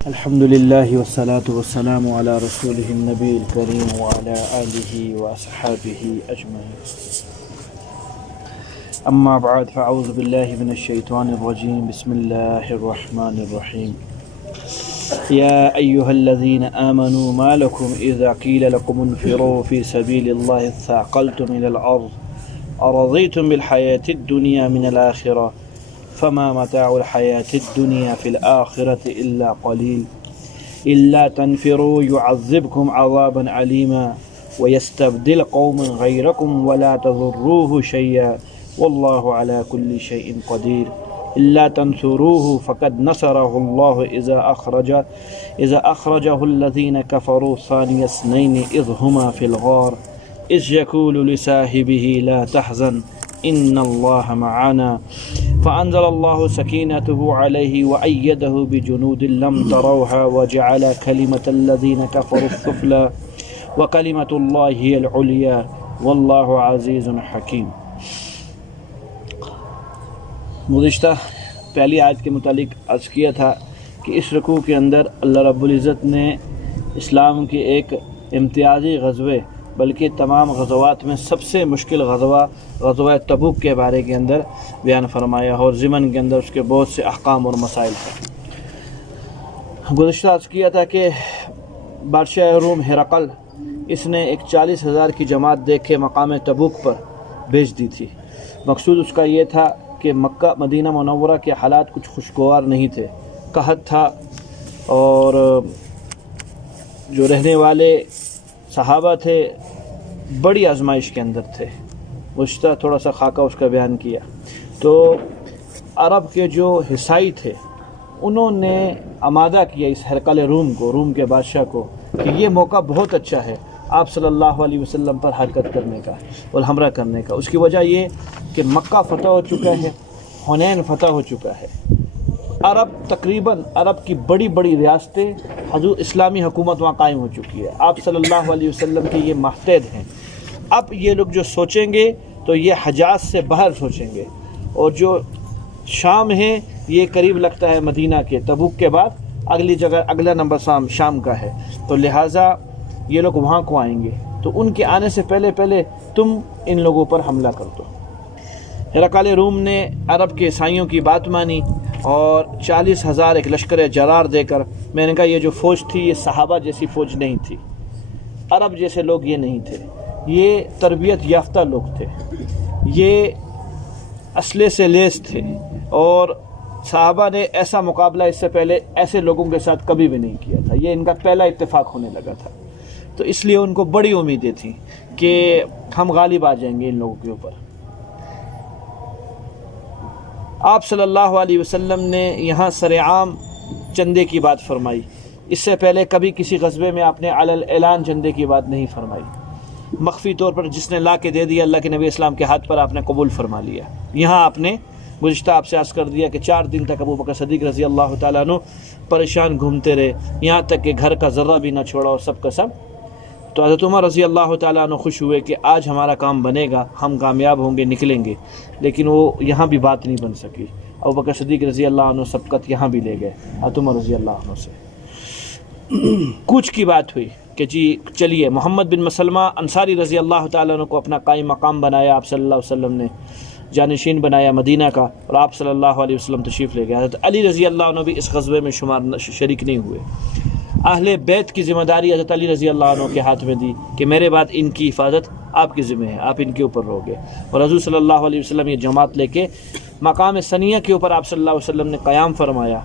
الحمدللہ والصلاة والسلام علی رسولہ النبی الکریم وعلی آلہ واصحابہ اجمعین اما بعد فاعوذ باللہ من الشیطان الرجیم بسم اللہ الرحمن الرحیم یا ایہا الذین آمنوا ما لکم اذا قیل لکم انفروا فی سبیل اللہ اثاقلتم الى الارض ارضیتم بالحیاة الدنیا من الآخرہ فما متاع الحياة الدنيا في الآخرة إلا قليل إلا تنفروا يعذبكم عذابا عليما ويستبدل قوما غيركم ولا تضروه شيئا والله على كل شيء قدير إلا تنصروه فقد نصره الله إذا أخرجه الذين كفروا ثاني اثنين إذ هما في الغار إذ يقول لصاحبه لا تحزن إن الله معنا فأنزل الله سكينته عليه وأيده بجنود لم تروها وجعل كلمة الذين كفروا السفلى وكلمة الله هي العليا والله عزيز حكيم۔ گزشتہ پہلی آیت کے متعلق عرض کیا تھا کہ اس رکوع کے اندر اللہ رب العزت نے اسلام کے ایک امتیازی غزوے بلکہ تمام غزوات میں سب سے مشکل غزوہ تبوک کے بارے کے اندر بیان فرمایا اور ضمن کے اندر اس کے بہت سے احکام اور مسائل تھے۔ گزشتہ عرض کیا تھا کہ بادشاہ روم ہرقل اس نے ایک 40,000 کی جماعت دیکھ کے مقام تبوک پر بھیج دی تھی۔ مقصود اس کا یہ تھا کہ مکہ مدینہ منورہ کے حالات کچھ خوشگوار نہیں تھے، قحط تھا اور جو رہنے والے صحابہ تھے بڑی آزمائش کے اندر تھے۔ گزشتہ تھوڑا سا خاکہ اس کا بیان کیا تو عرب کے جو حصائی تھے انہوں نے آمادہ کیا اس ہرقل روم کے بادشاہ کو کہ یہ موقع بہت اچھا ہے آپ صلی اللہ علیہ وسلم پر حرکت کرنے کا اور حملہ کرنے کا۔ اس کی وجہ یہ کہ مکہ فتح ہو چکا ہے، حنین فتح ہو چکا ہے، تقریباً عرب کی بڑی بڑی ریاستیں حضور اسلامی حکومت وہاں قائم ہو چکی ہے، آپ صلی اللہ علیہ وسلم کے یہ ماتحت ہیں۔ اب یہ لوگ جو سوچیں گے تو یہ حجاز سے باہر سوچیں گے، اور جو شام ہے یہ قریب لگتا ہے مدینہ کے، تبوک کے بعد اگلی جگہ اگلا نمبر شام کا ہے، تو لہٰذا یہ لوگ وہاں کو آئیں گے، تو ان کے آنے سے پہلے تم ان لوگوں پر حملہ کر دو۔ ہرقل روم نے عرب کے عیسائیوں کی بات مانی اور 40,000 ایک لشکر جرار دے کر، میں نے کہا یہ جو فوج تھی یہ صحابہ جیسی فوج نہیں تھی، عرب جیسے لوگ یہ نہیں تھے، یہ تربیت یافتہ لوگ تھے، یہ اسلحے سے لیس تھے، اور صحابہ نے ایسا مقابلہ اس سے پہلے ایسے لوگوں کے ساتھ کبھی بھی نہیں کیا تھا، یہ ان کا پہلا اتفاق ہونے لگا تھا، تو اس لیے ان کو بڑی امیدیں تھیں کہ ہم غالب آ جائیں گے ان لوگوں کے اوپر۔ آپ صلی اللہ علیہ وسلم نے یہاں سرعام چندے کی بات فرمائی، اس سے پہلے کبھی کسی غزوے میں آپ نے علی الاعلان چندے کی بات نہیں فرمائی، مخفی طور پر جس نے لا کے دے دیا اللہ کے نبی اسلام کے ہاتھ پر آپ نے قبول فرما لیا۔ یہاں آپ نے گزشتہ آپ سے عرض کر دیا کہ 4 دن تک ابو بکر صدیق رضی اللہ تعالیٰ عنہ پریشان گھومتے رہے، یہاں تک کہ گھر کا ذرہ بھی نہ چھوڑا اور سب کا سب۔ تو حضرت عمر رضی اللہ تعالیٰ عنہ خوش ہوئے کہ آج ہمارا کام بنے گا، ہم کامیاب ہوں گے، نکلیں گے، لیکن وہ یہاں بھی بات نہیں بن سکی۔ ابو بکر صدیق رضی اللہ عنہ سبقت یہاں بھی لے گئے حضرت عمر رضی اللہ عنہ سے۔ کوچ کی بات ہوئی کہ جی چلیے، محمد بن مسلمہ انصاری رضی اللہ تعالیٰ عنہ کو اپنا قائم مقام بنایا، آپ صلی اللہ علیہ وسلم نے جانشین بنایا مدینہ کا، اور آپ صلی اللہ علیہ وسلم تشریف لے گئے۔ حضرت علی رضی اللہ عنہ بھی اس غزوے میں شریک نہیں ہوئے۔ اہل بیت کی ذمہ داری حضرت علی رضی اللہ عنہ کے ہاتھ میں دی کہ میرے بعد ان کی حفاظت آپ کی ذمہ ہے، آپ ان کے اوپر رہو گے، اور حضور صلی اللہ علیہ وسلم یہ جماعت لے کے مقام ثنیہ کے اوپر آپ صلی اللہ علیہ وسلم نے قیام فرمایا۔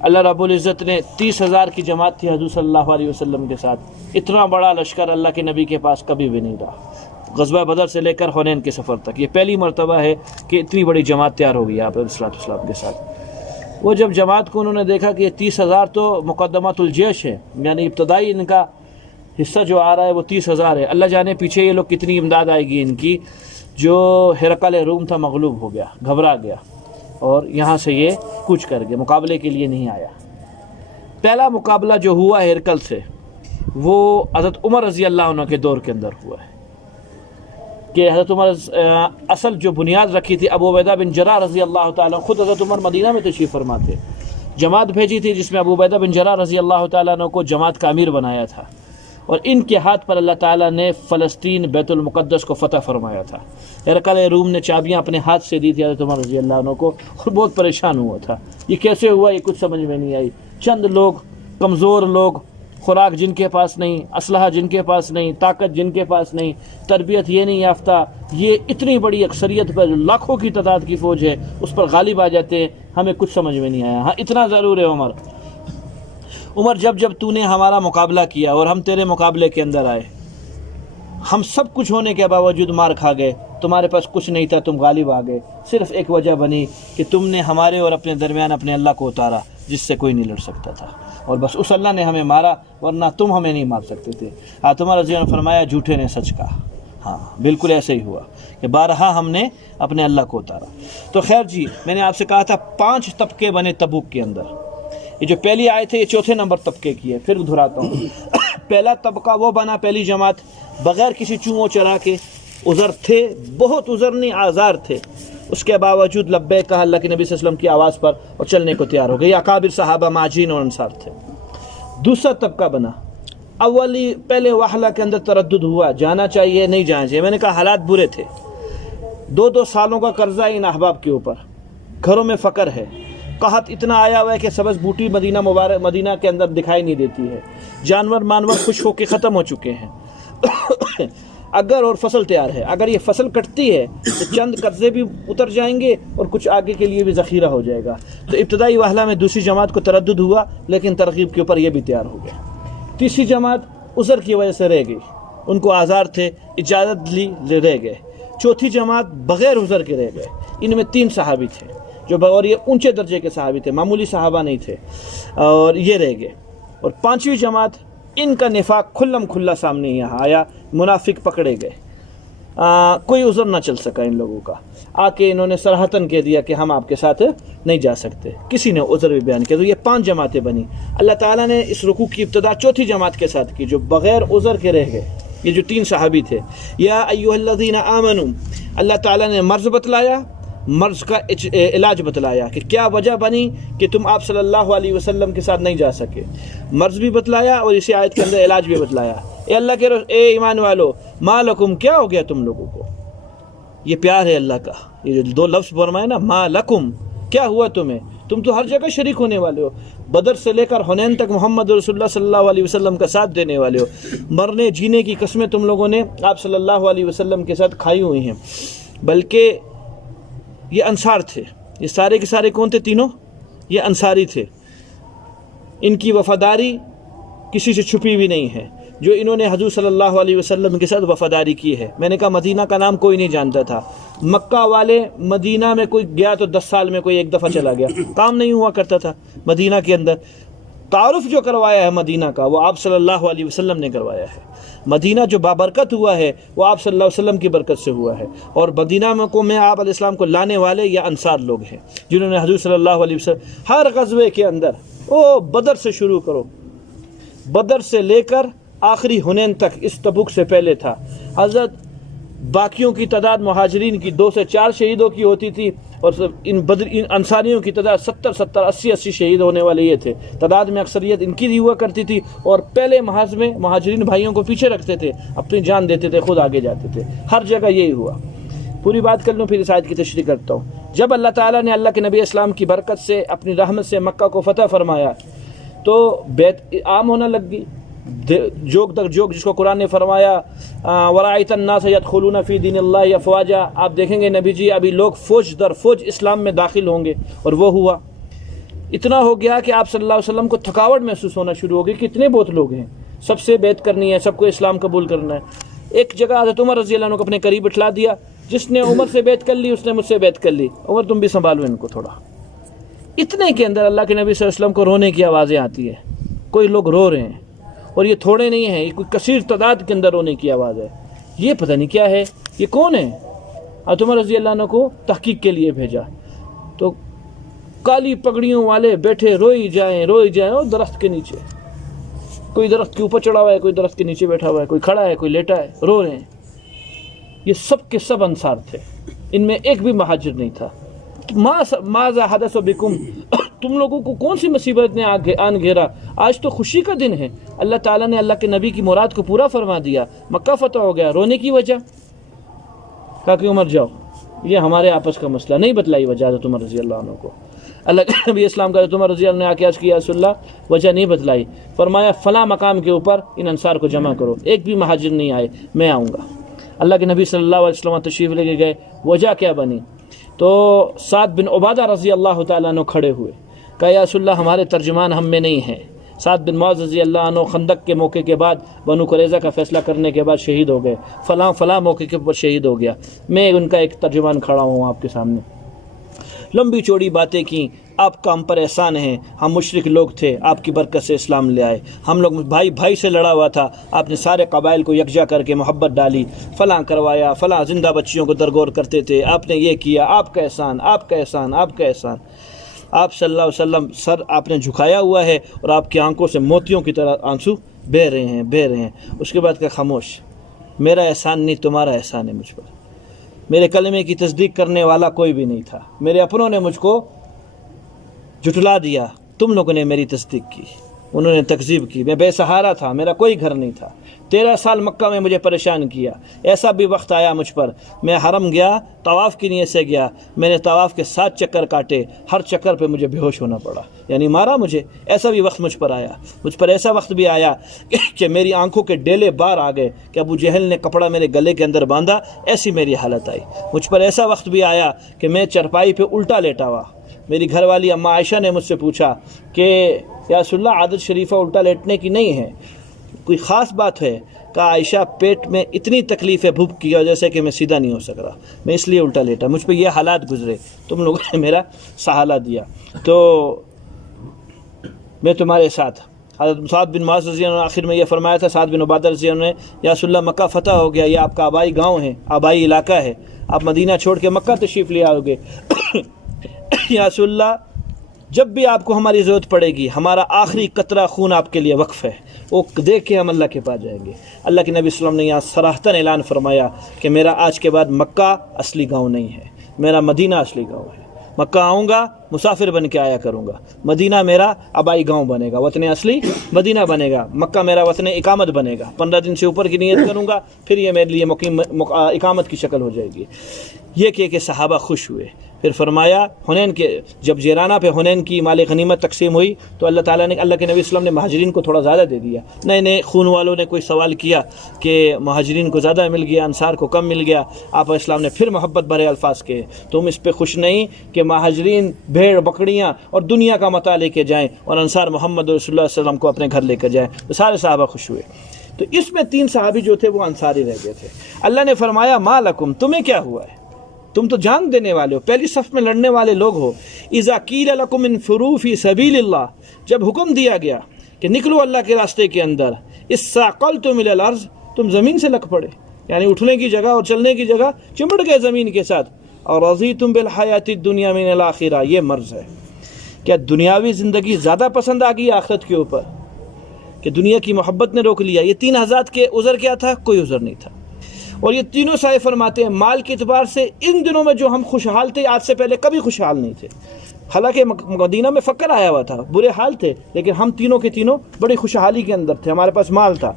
اللہ رب العزت نے 30,000 کی جماعت تھی حضور صلی اللہ علیہ وسلم کے ساتھ، اتنا بڑا لشکر اللہ کے نبی کے پاس کبھی بھی نہیں رہا، غزوہ بدر سے لے کر حنین کے سفر تک یہ پہلی مرتبہ ہے کہ اتنی بڑی جماعت تیار ہو گئی آپ علیہ السلام کے ساتھ۔ وہ جب جماعت کو انہوں نے دیکھا کہ یہ 30,000 تو مقدمات الجیش ہے، یعنی ابتدائی ان کا حصہ جو آ رہا ہے وہ 30,000 ہے، اللہ جانے پیچھے یہ لوگ کتنی امداد آئے گی ان کی۔ جو ہرقل روم تھا مغلوب ہو گیا، گھبرا گیا، اور یہاں سے یہ کوچ کر گیا، مقابلے کے لیے نہیں آیا۔ پہلا مقابلہ جو ہوا ہرقل سے وہ حضرت عمر رضی اللہ عنہ کے دور کے اندر ہوا ہے، کہ حضرت عمر اصل جو بنیاد رکھی تھی ابو عبیدہ بن جراح رضی اللہ تعالیٰ، خود حضرت عمر مدینہ میں تشریف فرما تھے، جماعت بھیجی تھی جس میں ابو عبیدہ بن جراح رضی اللہ تعالیٰ عنہ کو جماعت کا امیر بنایا تھا، اور ان کے ہاتھ پر اللہ تعالیٰ نے فلسطین بیت المقدس کو فتح فرمایا تھا۔ ہرقل روم نے چابیاں اپنے ہاتھ سے دی تھی حضرت عمر رضی اللہ عنہ کو، اور بہت پریشان ہوا تھا یہ کیسے ہوا، یہ کچھ سمجھ میں نہیں آئی۔ چند لوگ، کمزور لوگ، خوراک جن کے پاس نہیں، اسلحہ جن کے پاس نہیں، طاقت جن کے پاس نہیں، تربیت یہ نہیں یافتہ، یہ اتنی بڑی اکثریت پر لاکھوں کی تعداد کی فوج ہے اس پر غالب آ جاتے ہیں، ہمیں کچھ سمجھ میں نہیں آیا۔ ہاں اتنا ضرور ہے عمر جب تو نے ہمارا مقابلہ کیا اور ہم تیرے مقابلے کے اندر آئے، ہم سب کچھ ہونے کے باوجود مار کھا گئے، تمہارے پاس کچھ نہیں تھا، تم غالب آ گئے، صرف ایک وجہ بنی کہ تم نے ہمارے اور اپنے درمیان اپنے اللہ کو اتارا جس سے کوئی نہیں لڑ سکتا تھا، اور بس اس اللہ نے ہمیں مارا، ورنہ تم ہمیں نہیں مار سکتے تھے۔ عمر رضی اللہ عنہ نے فرمایا جھوٹے نے سچ کہا۔ ہاں بالکل ایسے ہی ہوا کہ بارہا ہم نے اپنے اللہ کو اتارا۔ تو خیر جی، میں نے آپ سے کہا تھا 5 طبقے بنے تبوک کے اندر، یہ جو پہلی آیت ہے یہ 4 نمبر طبقے کی ہے، پھر دہراتا ہوں۔ پہلا طبقہ وہ بنا، پہلی جماعت بغیر کسی چوں چرا کے، عذر تھے، بہت عذر نہیں آزار تھے، اس کے باوجود لبیک کہا اللہ کے نبی صلی اللہ علیہ وسلم کی آواز پر اور چلنے کو تیار ہو گئے۔ اکابر صحابہ، مہاجرین اور انصار تھے۔ دوسرا طبقہ بنا، پہلے واحلہ کے اندر تردد ہوا، جانا چاہیے نہیں جانا چاہیے، میں نے کہا حالات برے تھے، 2 سالوں کا قرضہ ان احباب کے اوپر، گھروں میں فقر ہے، قحط اتنا آیا ہوا ہے کہ سبز بوٹی مدینہ کے اندر دکھائی نہیں دیتی ہے، جانور خوش ہو کے ختم ہو چکے ہیں، اگر اور فصل تیار ہے، اگر یہ فصل کٹتی ہے تو چند قرضے بھی اتر جائیں گے اور کچھ آگے کے لیے بھی ذخیرہ ہو جائے گا۔ تو ابتدائی واحلہ میں دوسری جماعت کو تردد ہوا، لیکن ترغیب کے اوپر یہ بھی تیار ہو گیا۔ تیسری جماعت عذر کی وجہ سے رہ گئی، ان کو آزار تھے، اجازت لی رہ گئے۔ چوتھی جماعت بغیر عذر کے رہ گئے، ان میں 3 صحابی تھے اور یہ اونچے درجے کے صحابی تھے، معمولی صحابہ نہیں تھے، اور یہ رہ گئے۔ اور 5ویں جماعت، ان کا نفاق کھلم کھلا سامنے یہاں آیا، منافق پکڑے گئے، کوئی عذر نہ چل سکا ان لوگوں کا، آ کے انہوں نے صراحتاً کہہ دیا کہ ہم آپ کے ساتھ نہیں جا سکتے، کسی نے عذر بھی بیان کیا۔ تو یہ 5 جماعتیں بنی۔ اللہ تعالیٰ نے اس رکوع کی ابتدا چوتھی جماعت کے ساتھ کی جو بغیر عذر کے رہ گئے، یہ جو 3 صحابی تھے۔ یا ایھا الذین آمنوا، اللہ تعالیٰ نے مرض بتلایا، مرض کا علاج بتلایا کہ کیا وجہ بنی کہ تم آپ صلی اللہ علیہ وسلم کے ساتھ نہیں جا سکے، مرض بھی بتلایا اور اسی آیت کے اندر علاج بھی بتلایا۔ اے اللہ کے اے ایمان والو، ما لکم، کیا ہو گیا تم لوگوں کو؟ یہ پیار ہے اللہ کا، یہ جو 2 لفظ فرمائے نا، ما لکم، کیا ہوا تمہیں؟ تم تو ہر جگہ شریک ہونے والے ہو، بدر سے لے کر حنین تک محمد رسول اللہ صلی اللہ علیہ وسلم کا ساتھ دینے والے ہو، مرنے جینے کی قسمیں تم لوگوں نے آپ صلی اللہ علیہ وسلم کے ساتھ کھائی ہوئی ہیں۔ بلکہ یہ انصار تھے، یہ سارے کے سارے کون تھے؟ تینوں یہ انصاری تھے، ان کی وفاداری کسی سے چھپی بھی نہیں ہے، جو انہوں نے حضور صلی اللہ علیہ وسلم کے ساتھ وفاداری کی ہے۔ میں نے کہا مدینہ کا نام کوئی نہیں جانتا تھا، مکہ والے مدینہ میں کوئی گیا تو 10 سال میں کوئی 1 دفعہ چلا گیا، کام نہیں ہوا کرتا تھا مدینہ کے اندر۔ تعارف جو کروایا ہے مدینہ کا وہ آپ صلی اللہ علیہ وسلم نے کروایا ہے۔ مدینہ جو بابرکت ہوا ہے وہ آپ صلی اللہ علیہ وسلم کی برکت سے ہوا ہے، اور مدینہ میں آپ علیہ السلام کو لانے والے یا انصار لوگ ہیں جنہوں نے حضور صلی اللہ علیہ وسلم ہر غزوے کے اندر، بدر سے شروع کرو، بدر سے لے کر آخری حنین تک، اس تبوک سے پہلے تھا، حضرت باقیوں کی تعداد مہاجرین کی 2 سے 4 شہیدوں کی ہوتی تھی، اور ان انصاریوں کی تعداد 70 80 شہید ہونے والے یہ تھے، تعداد میں اکثریت ان کی ہوا کرتی تھی، اور پہلے محاذ میں مہاجرین بھائیوں کو پیچھے رکھتے تھے، اپنی جان دیتے تھے، خود آگے جاتے تھے، ہر جگہ یہی ہوا۔ پوری بات کر لوں پھر اس آیت کی تشریح کرتا ہوں۔ جب اللہ تعالیٰ نے اللہ کے نبی اسلام کی برکت سے، اپنی رحمت سے مکہ کو فتح فرمایا تو بیت عام ہونا لگ گئی، جوگ در جوگ، جس کو قرآن نے فرمایا وَرَأَيْتَ النَّاسَ يَدْخُلُونَ فِي دِينِ اللَّهِ أَفْوَاجًا، آپ دیکھیں گے نبی جی ابھی لوگ فوج در فوج اسلام میں داخل ہوں گے، اور وہ ہوا۔ اتنا ہو گیا کہ آپ صلی اللہ علیہ وسلم کو تھکاوٹ محسوس ہونا شروع ہو گئی کہ اتنے بہت لوگ ہیں، سب سے بیعت کرنی ہے، سب کو اسلام قبول کرنا ہے۔ ایک جگہ حضرت عمر رضی اللہ عنہ کو اپنے قریب بٹھلا دیا، جس نے عمر سے بیعت کر لی اس نے مجھ سے بیعت کر لی، عمر تم بھی سنبھالو ان کو تھوڑا۔ اتنے کے اندر اللہ کے نبی صلی اللہ علیہ وسلم کو رونے کی آوازیں آتی ہے، کوئی لوگ رو رہے ہیں، اور یہ تھوڑے نہیں ہیں، یہ کوئی کثیر تعداد کے اندر رونے کی آواز ہے، یہ پتہ نہیں کیا ہے، یہ کون ہے؟ حضرت عمر رضی اللہ عنہ کو تحقیق کے لیے بھیجا، تو کالی پگڑیوں والے بیٹھے روئی جائیں اور درخت کے نیچے، کوئی درخت کے اوپر چڑھا ہوا ہے، کوئی درخت کے نیچے بیٹھا ہوا ہے، کوئی کھڑا ہے، کوئی لیٹا ہے، رو رہے ہیں۔ یہ سب کے سب انصار تھے، ان میں ایک بھی مہاجر نہیں تھا۔ ماذا حدث بکم، تم لوگوں کو کون سی مصیبت نے آن گھیرا؟ آج تو خوشی کا دن ہے، اللہ تعالیٰ نے اللہ کے نبی کی مراد کو پورا فرما دیا، مکہ فتح ہو گیا۔ رونے کی وجہ کہا کہ عمر جاؤ، یہ ہمارے آپس کا مسئلہ، نہیں بتلائی وجہ حضرت عمر رضی اللہ عنہ کو۔ اللہ کے نبی اسلام کا حضرت عمر رضی اللہ عنہ نے آ کے عرض کیا رسول اللہ، وجہ نہیں بتلائی، فرمایا فلاں مقام کے اوپر ان انصار کو جمع کرو، ایک بھی مہاجر نہیں آئے، میں آؤں گا۔ اللہ کے نبی صلی اللہ علیہ وسلم تشریف لے کے گئے، وجہ کیا بنی؟ تو سعد بن عبادہ رضی اللہ تعالیٰ عنہ کھڑے ہوئے، کہا یا رسول اللہ ہمارے ترجمان ہم میں نہیں ہیں۔ سعد بن معاذ رضی اللہ عنہ خندق کے موقع کے بعد بنو قریظہ کا فیصلہ کرنے کے بعد شہید ہو گئے، فلاں موقع کے اوپر شہید ہو گیا، میں ان کا ایک ترجمان کھڑا ہوں آپ کے سامنے۔ لمبی چوڑی باتیں کی، آپ کا ہم پر احسان ہے، ہم مشرک لوگ تھے، آپ کی برکت سے اسلام لے آئے، ہم لوگ بھائی سے لڑا ہوا تھا، آپ نے سارے قبائل کو یکجا کر کے محبت ڈالی، فلاں کروایا، فلاں زندہ بچیوں کو درگور کرتے تھے، آپ نے یہ کیا، آپ کا احسان، آپ کا احسان، آپ کا احسان۔ آپ صلی اللہ علیہ وسلم سر آپ نے جھکایا ہوا ہے اور آپ کی آنکھوں سے موتیوں کی طرح آنسو بہہ رہے ہیں۔ اس کے بعد کہا خاموش، میرا احسان نہیں تمہارا احسان ہے مجھ پر، میرے کلمے کی تصدیق کرنے والا کوئی بھی نہیں تھا، میرے اپنوں نے مجھ کو جھٹلا دیا، تم لوگوں نے میری تصدیق کی، انہوں نے تکذیب کی، میں بے سہارا تھا، میرا کوئی گھر نہیں تھا، 13 سال مکہ میں مجھے پریشان کیا، ایسا بھی وقت آیا مجھ پر، میں حرم گیا، طواف کی نیت سے گیا، میں نے طواف کے 7 چکر کاٹے، ہر چکر پہ مجھے بے ہوش ہونا پڑا، یعنی مارا مجھے، ایسا بھی وقت مجھ پر آیا، مجھ پر ایسا وقت بھی آیا کہ میری آنکھوں کے ڈیلے باہر آ گئے کہ ابو جہل نے کپڑا میرے گلے کے اندر باندھا، ایسی میری حالت آئی، مجھ پر ایسا وقت بھی آیا کہ میں چرپائی پہ الٹا لیٹا ہوا، میری گھر والی اماں عائشہ نے مجھ سے پوچھا کہ یا رسول اللہ عادت شریفہ الٹا لیٹنے کی نہیں ہے، کوئی خاص بات ہے؟ کہا عائشہ پیٹ میں اتنی تکلیف ہے بھوک کی وجہ سے کہ میں سیدھا نہیں ہو سک رہا، میں اس لیے الٹا لیٹا، مجھ پہ یہ حالات گزرے، تم لوگوں نے میرا سہالہ دیا، تو میں تمہارے ساتھ۔ حضرت سعد بن معاذ رضی اللہ عنہ آخر میں یہ فرمایا تھا سعد بن عبادہ رضی اللہ عنہ نے، یا رسول اللہ مکہ فتح ہو گیا، یہ آپ کا آبائی گاؤں ہے، آبائی علاقہ ہے، آپ مدینہ چھوڑ کے مکہ تشریف لے آؤ گے، یا رسول اللہ جب بھی آپ کو ہماری ضرورت پڑے گی، ہمارا آخری قطرہ خون آپ کے لیے وقف ہے، وہ دیکھ کے ہم اللہ کے پاس جائیں گے۔ اللہ کے نبی صلی اللہ علیہ وسلم نے یہاں صراحتاً اعلان فرمایا کہ میرا آج کے بعد مکہ اصلی گاؤں نہیں ہے، میرا مدینہ اصلی گاؤں ہے، مکہ آؤں گا مسافر بن کے آیا کروں گا، مدینہ میرا آبائی گاؤں بنے گا، وطن اصلی مدینہ بنے گا، مکہ میرا وطن اقامت بنے گا، 15 دن سے اوپر کی نیت کروں گا، پھر یہ میرے لیے اقامت کی شکل ہو جائے گی۔ یہ کہ صحابہ خوش ہوئے۔ پھر فرمایا حنین کے جب جیرانہ پہ حنین کی مال غنیمت تقسیم ہوئی تو اللہ تعالیٰ نے، اللہ کے نبی صلی اللہ علیہ وسلم نے مہاجرین کو تھوڑا زیادہ دے دیا۔ نئے خون والوں نے کوئی سوال کیا کہ مہاجرین کو زیادہ مل گیا، انصار کو کم مل گیا، آپ اسلام نے پھر محبت بھرے الفاظ کہے، تم اس پہ خوش نہیں کہ مہاجرین بھیڑ بکریاں اور دنیا کا متاع لے کے جائیں اور انصار محمد رسول اللہ صلی اللہ علیہ وسلم کو اپنے گھر لے کر جائیں، تو سارے صحابہ خوش ہوئے۔ تو اس میں 3 صحابی جو تھے وہ انصاری رہ گئے تھے۔ اللہ نے فرمایا ما لکم، تمہیں کیا ہوا ہے، تم تو جان دینے والے ہو، پہلی صف میں لڑنے والے لوگ ہو۔ اذا قیل لکم انفروا فی سبیل اللہ، جب حکم دیا گیا کہ نکلو اللہ کے راستے کے اندر، استثقلتم الی الارض، تم زمین سے لگ پڑے، یعنی اٹھنے کی جگہ اور چلنے کی جگہ چمٹ گئے زمین کے ساتھ۔ اور رضیتم بالحیات الدنیا من الاخرہ، یہ مرض ہے۔ کیا دنیاوی زندگی زیادہ پسند آ گئی آخرت کے اوپر کہ دنیا کی محبت نے روک لیا؟ یہ 3 حضرات کے عذر کیا تھا؟ کوئی عذر نہیں تھا۔ اور یہ تینوں صاحب فرماتے ہیں مال کے اعتبار سے ان دنوں میں جو ہم خوشحال تھے آج سے پہلے کبھی خوشحال نہیں تھے، حالانکہ مدینہ میں فقر آیا ہوا تھا، برے حال تھے، لیکن ہم تینوں کے تینوں بڑی خوشحالی کے اندر تھے، ہمارے پاس مال تھا،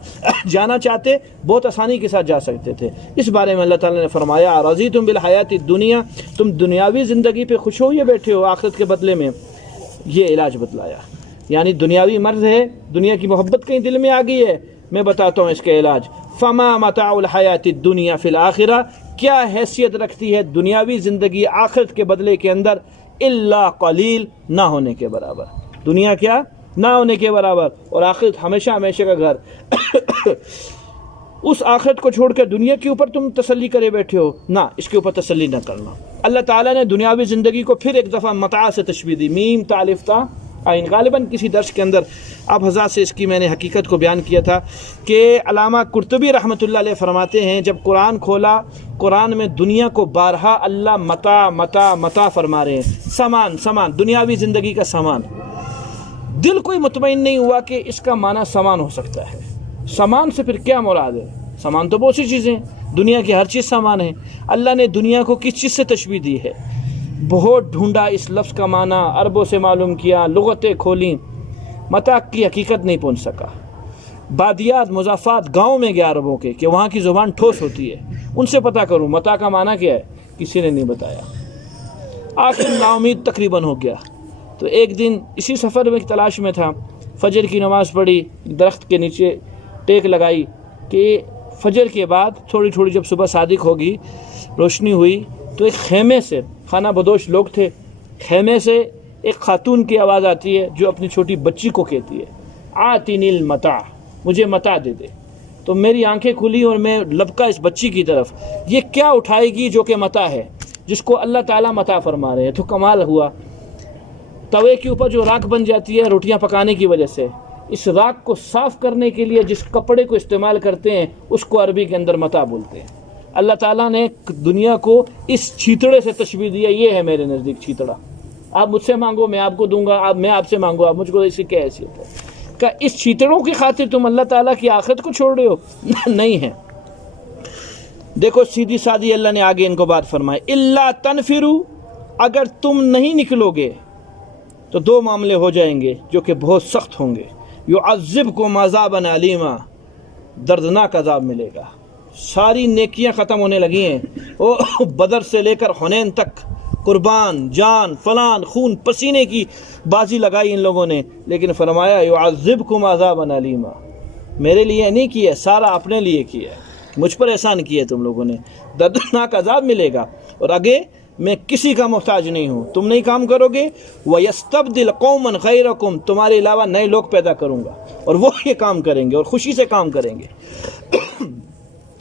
جانا چاہتے بہت آسانی کے ساتھ جا سکتے تھے۔ اس بارے میں اللہ تعالیٰ نے فرمایا رضیتم بالحیات الدنیا، تم دنیاوی زندگی پہ خوش ہو یہ بیٹھے ہو آخرت کے بدلے میں، یہ علاج بتلایا۔ یعنی دنیاوی مرض ہے، دنیا کی محبت کہیں دل میں آ گئی ہے، میں بتاتا ہوں اس کا علاج۔ فما متاع الحیات الدنیا فی الآخرہ، کیا حیثیت رکھتی ہے دنیاوی زندگی آخرت کے بدلے کے اندر؟ الا قلیل، نہ ہونے کے برابر، دنیا کیا نہ ہونے کے برابر، اور آخرت ہمیشہ ہمیشہ کا گھر۔ اس آخرت کو چھوڑ کر دنیا کے اوپر تم تسلی کرے بیٹھے ہو، نہ، اس کے اوپر تسلی نہ کرنا۔ اللہ تعالیٰ نے دنیاوی زندگی کو پھر ایک دفعہ متاع سے تشبیہ دی، میم تالفتہ آئین، غالباً کسی درس کے اندر آپ حضرات سے اس کی میں نے حقیقت کو بیان کیا تھا کہ علامہ قرطبی رحمۃ اللہ علیہ فرماتے ہیں جب قرآن کھولا، قرآن میں دنیا کو بارہا اللہ متاع متاع متاع فرما رہے ہیں، سامان، دنیاوی زندگی کا سامان۔ دل کوئی مطمئن نہیں ہوا کہ اس کا معنی سامان ہو سکتا ہے، سامان سے پھر کیا مراد ہے؟ سامان تو بہت سی چیزیں ہیں، دنیا کی ہر چیز سامان ہے۔ اللہ نے دنیا کو کس چیز سے تشبیہ دی ہے؟ بہت ڈھونڈا اس لفظ کا معنی، عربوں سے معلوم کیا، لغتیں کھولیں، متاع کی حقیقت نہیں پہنچ سکا۔ بادیات، مضافات گاؤں میں گیا عربوں کے کہ وہاں کی زبان ٹھوس ہوتی ہے، ان سے پتہ کروں متاع کا معنی کیا ہے، کسی نے نہیں بتایا۔ آخر نا امید تقریباً ہو گیا، تو ایک دن اسی سفر میں تلاش میں تھا، فجر کی نماز پڑھی، درخت کے نیچے ٹیک لگائی کہ فجر کے بعد تھوڑی تھوڑی جب صبح صادق ہوگی، روشنی ہوئی، تو ایک خیمے سے، خانہ بدوش لوگ تھے، خیمے سے ایک خاتون کی آواز آتی ہے جو اپنی چھوٹی بچی کو کہتی ہے، آتنی المتاع، مجھے متاع دے دے۔ تو میری آنکھیں کھلی اور میں لبکا اس بچی کی طرف، یہ کیا اٹھائے گی جو کہ متاع ہے، جس کو اللہ تعالیٰ متاع فرما رہے ہیں۔ تو کمال ہوا، توے کے اوپر جو راکھ بن جاتی ہے روٹیاں پکانے کی وجہ سے، اس راکھ کو صاف کرنے کے لیے جس کپڑے کو استعمال کرتے ہیں اس کو عربی کے اندر متاع بولتے ہیں۔ اللہ تعالیٰ نے دنیا کو اس چھیتڑے سے تشبیہ دیا، یہ ہے میرے نزدیک چھیتڑا، آپ مجھ سے مانگو میں آپ کو دوں گا، میں آپ سے مانگو آپ مجھ کو، اس کی کیا حیثیت ہے کہ اس چھیتڑوں کی خاطر تم اللہ تعالیٰ کی آخرت کو چھوڑ رہے ہو؟ نہیں ہے۔ دیکھو سیدھی سادھی اللہ نے آگے ان کو بات فرمائی، الا تنفروا، اگر تم نہیں نکلو گے تو دو معاملے ہو جائیں گے جو کہ بہت سخت ہوں گے، یعذبکم عذابا علیما، دردناک عذاب ملے گا۔ ساری نیکیاں ختم ہونے لگی ہیں، بدر سے لے کر حنین تک قربان جان فلان خون پسینے کی بازی لگائی ان لوگوں نے، لیکن فرمایا یعذبکم عذابا علیما، میرے لیے نہیں کیا، سارا اپنے لیے کیا، مجھ پر احسان کیا تم لوگوں نے، دردناک عذاب ملے گا، اور آگے میں کسی کا محتاج نہیں ہوں، تم نہیں کام کرو گے، وَيَسْتَبْدِلْ قَوْمًا غَيْرَكُمْ، تمہارے علاوہ نئے لوگ پیدا کروں گا اور وہ یہ کام کریں گے اور خوشی سے کام کریں گے۔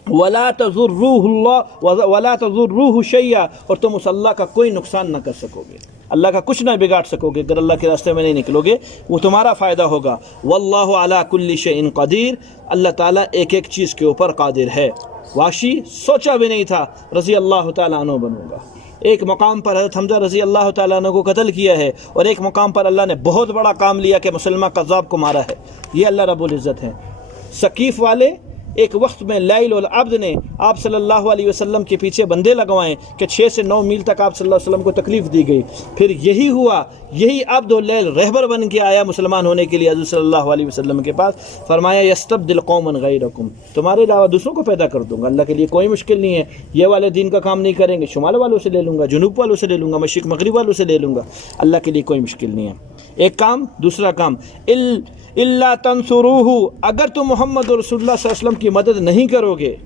وَلَا تَضُرُّوهُ شَيْئًا، اور تم اس اللہ کا کوئی نقصان نہ کر سکو گے، اللہ کا کچھ نہ بگاڑ سکو گے اگر اللہ کے راستے میں نہیں نکلو گے، وہ تمہارا فائدہ ہوگا۔ وَاللَّهُ عَلَى كُلِّ شَيْءٍ قَدِيرٌ، اللہ تعالیٰ ایک ایک چیز کے اوپر قادر ہے۔ واشی سوچا بھی نہیں تھا رضی اللہ تعالیٰ عنہ بنوں گا، ایک مقام پر حضرت حمزہ رضی اللہ تعالیٰ عنہ کو قتل کیا ہے، اور ایک مقام پر اللہ نے بہت بڑا کام لیا کہ مسلمہ قذاب کو مارا ہے، یہ اللہ رب العزت ہے۔ ثقیف والے ایک وقت میں لیل والعبد نے آپ صلی اللہ علیہ وسلم کے پیچھے بندے لگوائیں کہ 6 سے 9 میل تک آپ صلی اللہ علیہ وسلم کو تکلیف دی گئی، پھر یہی ہوا، یہی عبد اللیل رہبر بن کے آیا مسلمان ہونے کے لیے حضرت صلی اللہ علیہ وسلم کے پاس، فرمایا یستبدل قوما غیرکم، تمہارے علاوہ دوسروں کو پیدا کر دوں گا، اللہ کے لیے کوئی مشکل نہیں ہے، یہ والے دین کا کام نہیں کریں گے، شمال والوں سے لے لوں گا، جنوب والوں سے لے لوں گا، مشرق مغرب والوں سے لے لوں گا، اللہ کے لیے کوئی مشکل نہیں ہے۔ ایک کام، دوسرا کام، اللہ تنصروہ، اگر تم محمد رسول اللہ صلی اللہ علیہ وسلم کی مدد نہیں کرو گے،